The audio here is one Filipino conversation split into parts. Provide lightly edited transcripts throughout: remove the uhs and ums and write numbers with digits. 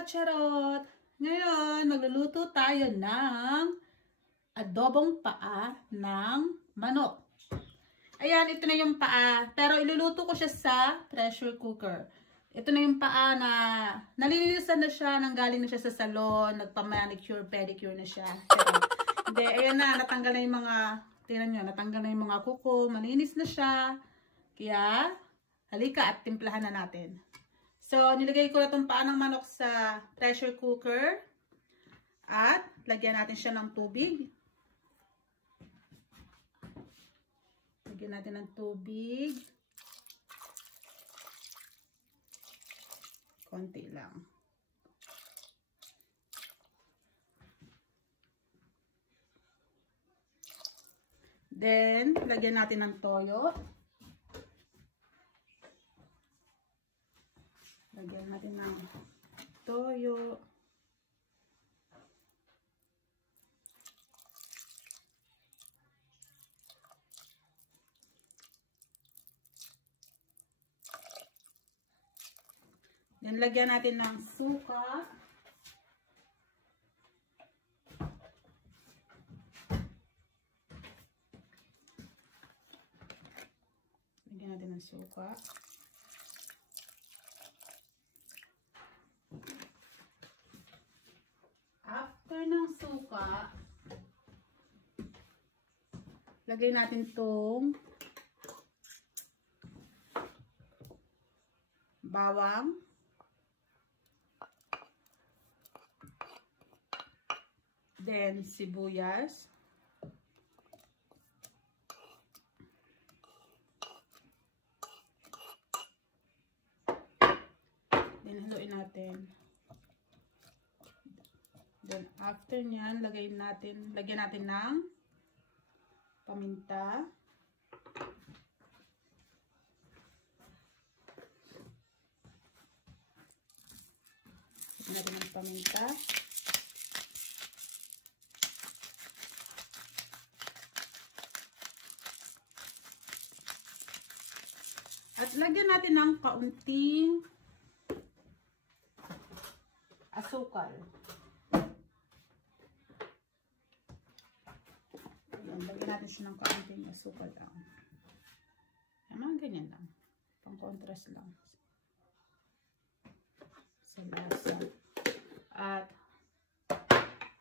kacharot! Ngayon, magluluto tayo ng adobong paa ng manok. Ayan, ito na yung paa. Pero iluluto ko siya sa pressure cooker. Ito na yung paa na nalilinisan na siya, nanggaling na siya sa salon, nagpa-manicure, pedicure na siya. Pero, hindi, ayan na, natanggal na yung mga, tingnan nyo, natanggal na yung mga kuko, malinis na siya. Kaya, halika at timplahan na natin. So, nilagay ko na itong paa ng manok sa pressure cooker. At, lagyan natin siya ng tubig. Lagyan natin ng tubig. Konti lang. Then, lagyan natin ng toyo. Lagyan natin ng toyo. Then, lagyan natin ng suka. Lagyan natin ng suka. After ng suka, lagay natin itong bawang, then sibuyas, then haluin natin. Then, after nyan, lagyan natin ng paminta. Lagyan natin ng paminta. At lagyan natin ng kaunting asukal. Lagyan natin siya ng kaunting asukal lang. Mga ganyan lang. Pang contrast lang. Sa lasa. At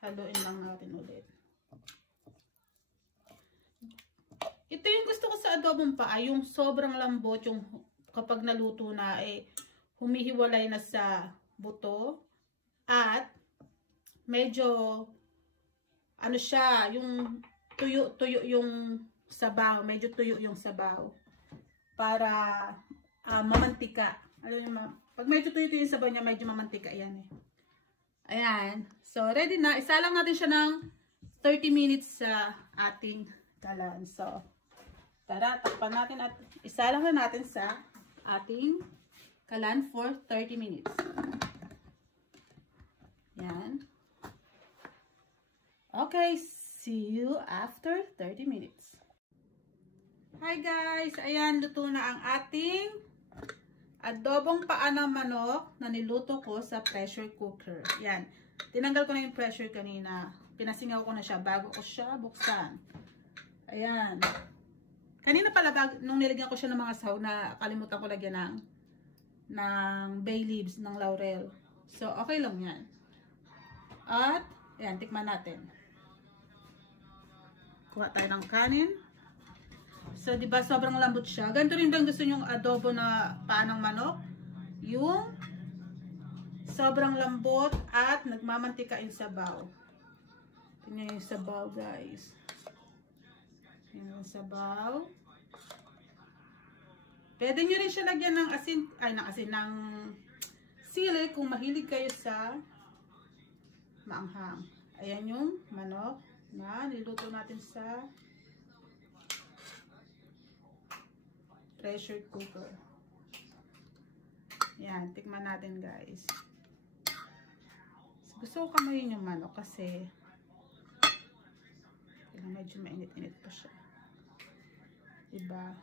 haluin lang natin ulit. Ito yung gusto ko sa adobong paa. Yung sobrang lambot. Yung kapag naluto na humihiwalay na sa buto. At medyo ano siya, yung tuyo yung sabaw. Medyo tuyo yung sabaw. Para mamantika. Pag medyo tuyo yung sabaw niya, medyo mamantika. Ayan eh. Ayan. So, ready na. Isa lang natin siya ng 30 minutes sa ating kalan. So, tara, takpan natin at isa lang na natin sa ating kalan for 30 minutes. Ayan. Okay. See you after 30 minutes. Hi guys! Ayan, luto na ang ating adobong paa ng manok na niluto ko sa pressure cooker. Ayan. Tinanggal ko na yung pressure kanina. Pinasingaw ko na siya bago ko siya buksan. Ayan. Kanina pala, nung nilagyan ko siya ng mga sahaw na kalimutan ko lagyan ng bay leaves, ng laurel. So, okay lang yan. At, ayan, tikman natin. Kuha tayo ng kanin. So, diba, sobrang lambot siya. Ganito rin bang gusto nyong adobo na paa ng manok? Yung sobrang lambot at nagmamantika yung sabaw. Tingnan yung sabaw, guys. Tingnan yung sabaw. Pwede nyo rin siya lagyan ng asin, ng sili kung mahilig kayo sa maanghang. Ayan yung manok na niluto natin sa pressure cooker. Yan, tikman natin guys. Gusto ko kamayin yung manok kasi medyo mainit-init pa siya. Diba?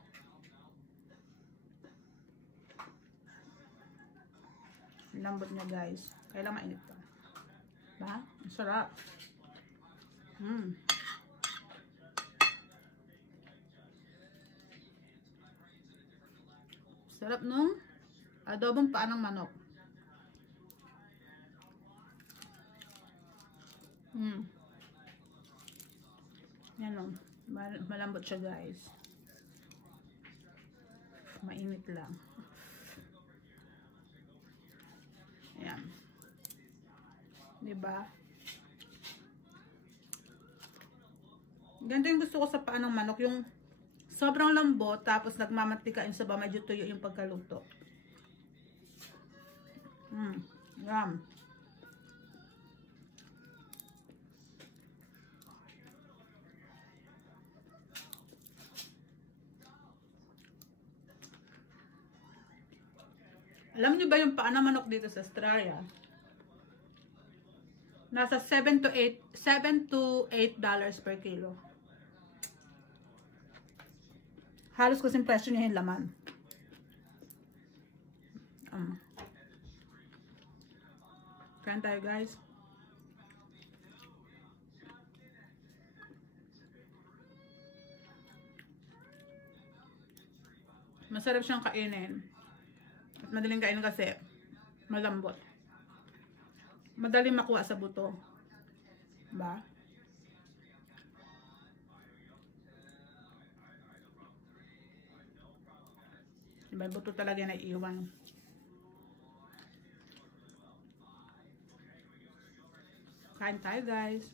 Lambot niya guys. Kailang mainit pa. Ba? Ang sarap. Sarap nung adobong paa ng manok. Yan o. Malambot siya guys. Mainit lang. Ayan. Diba? Ganito yung gusto ko sa paa ng manok. Yung sobrang lambot, tapos nagmamantika yung saba, medyo tuyo yung pagkaluto. Yum. Alam niyo ba yung paa ng manok dito sa Australia? Nasa $7 to $8 per kilo. Halos kasing presyo niya yung laman. Kain tayo guys. Masarap siyang kainin. At madaling kainin kasi malambot. Madaling makuha sa buto. Ba? Diba, buto talaga na iiwan. Kain tayo guys.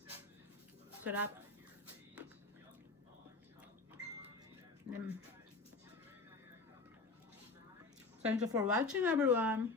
Sarap. Thank you for watching everyone.